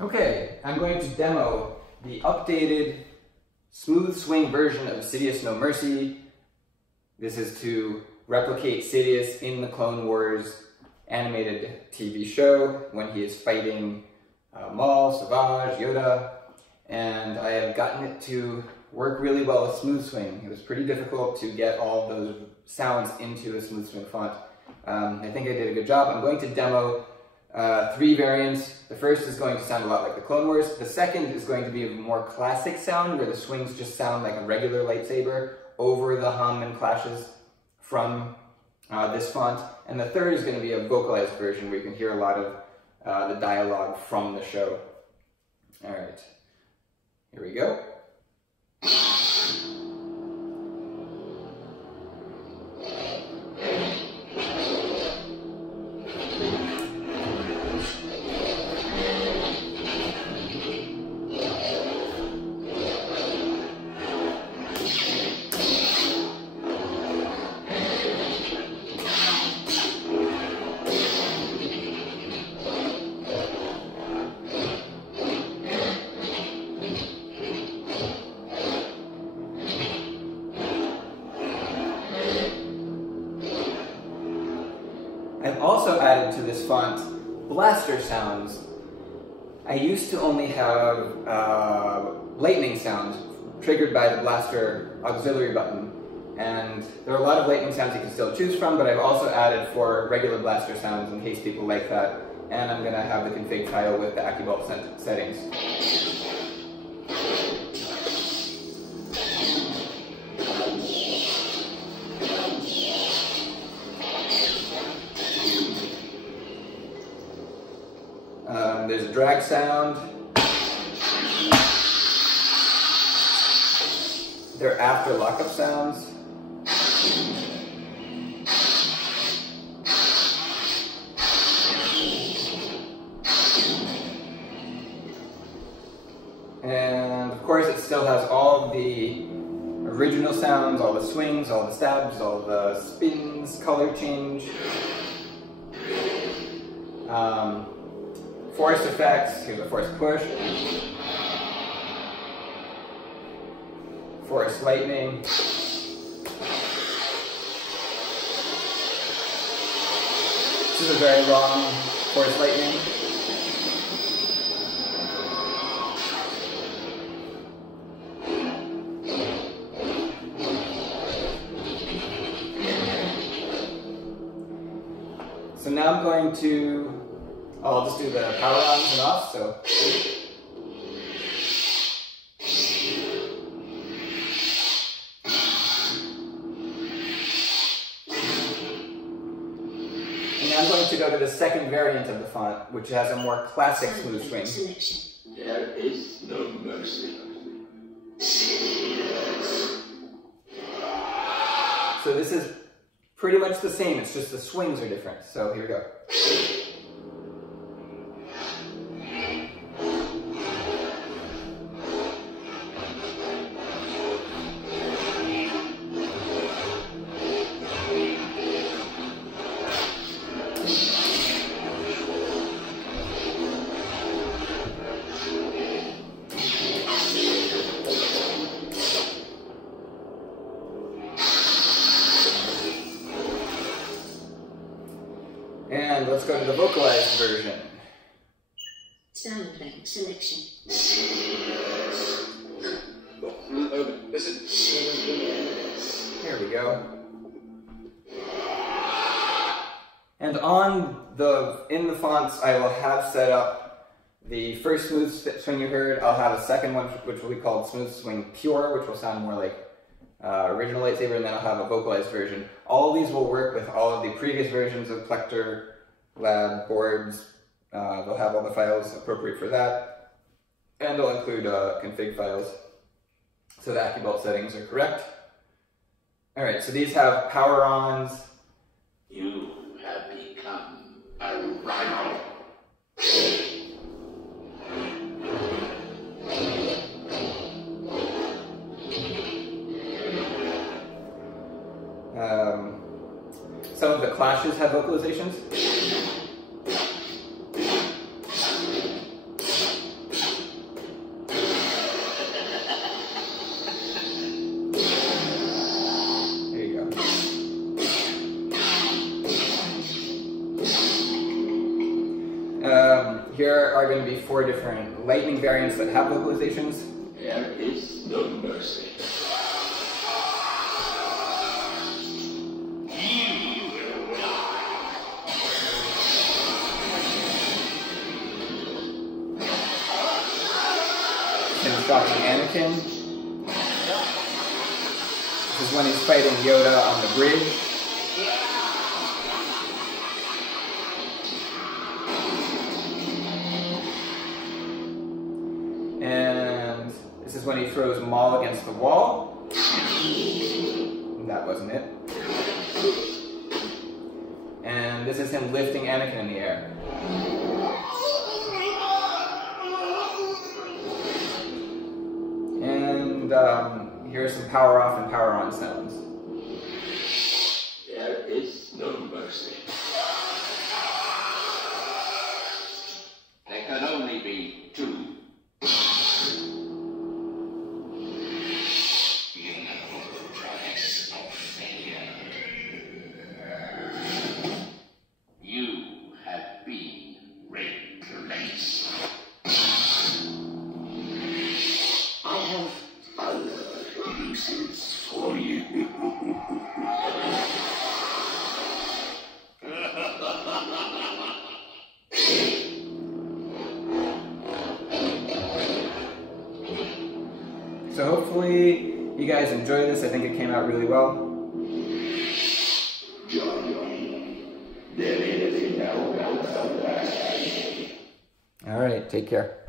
Okay, I'm going to demo the updated smooth swing version of Sidious No Mercy. This is to replicate Sidious in the Clone Wars animated TV show when he is fighting Maul, Savage, Yoda, and I have gotten it to work really well with smooth swing. It was pretty difficult to get all of those sounds into a smooth swing font. I think I did a good job. I'm going to demo 3 variants. The first is going to sound a lot like the Clone Wars. The second is going to be a more classic sound where the swings just sound like a regular lightsaber over the hum and clashes from this font. And the third is going to be a vocalized version where you can hear a lot of the dialogue from the show. All right, here we go. I've also added to this font blaster sounds. I used to only have lightning sounds triggered by the blaster auxiliary button, and there are a lot of lightning sounds you can still choose from, but I've also added 4 regular blaster sounds in case people like that, and I'm going to have the config file with the AccuBalt settings. There's a drag sound. They're after lockup sounds. And of course it still has all of the original sounds, all the swings, all the stabs, all the spins, color change. Force effects, here's a force push, force lightning, this is a very long force lightning. So now I'm going to I'll just do the power ons and off, so. And I'm going to go to the second variant of the font, which has a more classic smooth swing. There is no mercy. So this is pretty much the same, it's just the swings are different. So here we go. And let's go to the vocalized version. Sound effect selection. Here we go. And in the fonts, I will have set up the first smooth swing you heard. I'll have a second one, which will be called Smooth Swing Pure, which will sound more like original lightsaber, and then I'll have a vocalized version. All of these will work with all of the previous versions of Plector Lab boards. They'll have all the files appropriate for that, and they'll include config files, so the AccuBalt settings are correct. All right, so these have power-ons. You have become a rival. Some of the clashes have vocalizations. Here are going to be 4 different lightning variants that have vocalizations. There is no mercy. You will die. Him stalking Anakin. This is when he's fighting Yoda on the bridge. And this is when he throws Maul against the wall. That wasn't it. And this is him lifting Anakin in the air. And here are some power off and power on sounds. There is no mercy. There can only be 2. You know the price of failure. You have been replaced. I have other uses for you. So hopefully you guys enjoy this. I think it came out really well. All right, take care.